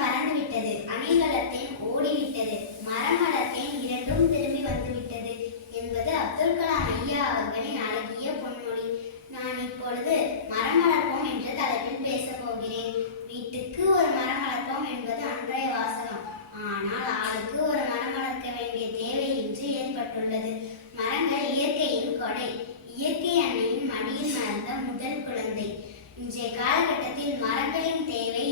வளர்த்தேன் பறந்து விட்டது ஓடிவிட்டது. மரம் இரண்டும் திரும்பி வந்துவிட்டது என்பது அப்துல் கலாம் ஐயா அவர்களின் அழகிய பொன்மொழி. நான் இப்பொழுது மரம் வளர்ப்போம் என்ற தலைப்பில் பேசப் போகிறேன் வீட்டுக்கு ஒரு மரம் வளர்ப்போம் என்பது அன்றைய வாசகம். ஆனால் ஆளுக்கு ஒரு மரம் வளர்க்க வேண்டிய தேவை இன்று ஏற்பட்டுள்ளது. மரங்கள் இயற்கையின் கொடை. இயற்கை அன்னையின் மடியில் மறந்த முதல் குழந்தை. இன்றைய காலகட்டத்தில் மரங்களின் தேவை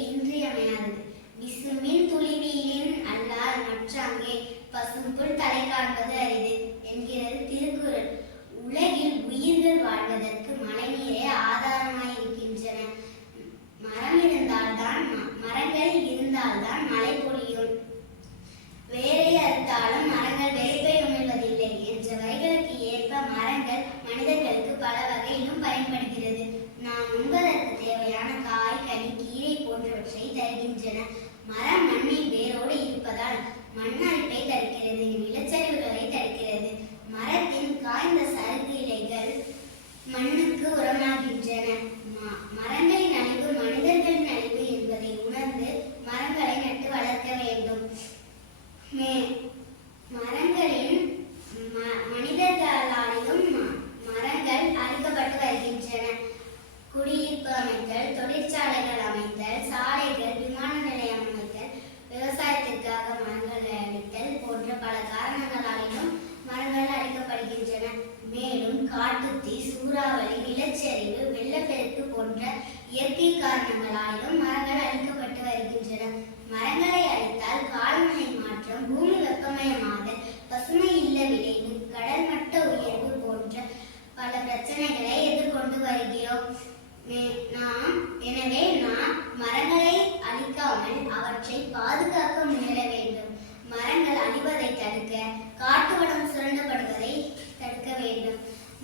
இருந்தால்தான் மழை பொழியும். வேலை அறுத்தாலும் மரங்கள் வெறுப்பை உமிழ்வதில்லை என்ற வரிகளுக்கு ஏற்ப மரங்கள் மனிதர்களுக்கு பல வகையிலும் பயன்படுகிறது. நாம் உண்பதற்கு தேவையான காய் கனி கீரை போன்றவற்றை தருகின்றன. மரம் மண்ணில் வேரோடு இருப்பதால் மண் அரிப்பை தருகிறது நிலச்சரிவுகளை குடியிருப்பு தொழிற்சாலைகள் அமைத்தல் சாலைகள் விமான நிலையம் அமைத்தல் விவசாயத்திற்காக மரங்களை அழித்தல் போன்ற பல காரணங்களாலும் மரங்கள் அழிக்கப்படுகின்றன. மேலும் காட்டுத்தீ சூறாவளி நிலச்சரிவு வெள்ளப்பெருக்கு போன்ற இயற்கை காரணங்களாலும் மரங்கள் அழிக்கப்பட்டு வருகின்றன. மரங்களை அழித்தால் காலநிலை மாற்றம் பூமி வெப்பமயமாதல் பசுமை இல்ல விளைவு கடல் மட்ட உயர்வு போன்ற பல பிரச்சனைகளை எதிர்கொண்டு வருகிறோம். நாம் எனவே நாம் மரங்களை அழிக்காமல் அவற்றை பாதுகாக்க முயல வேண்டும். மரங்கள் அழிவதை தடுக்க காட்டு வளம் சுரண்டப்படுவதை தடுக்க வேண்டும்.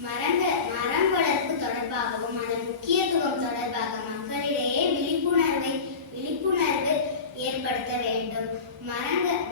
மரங்கள் மரம் வளர்ப்பு தொடர்பாகவும் அதன் முக்கியத்துவம் தொடர்பாக மக்களிடையே விழிப்புணர்வை விழிப்புணர்வு ஏற்படுத்த வேண்டும். மரங்கள்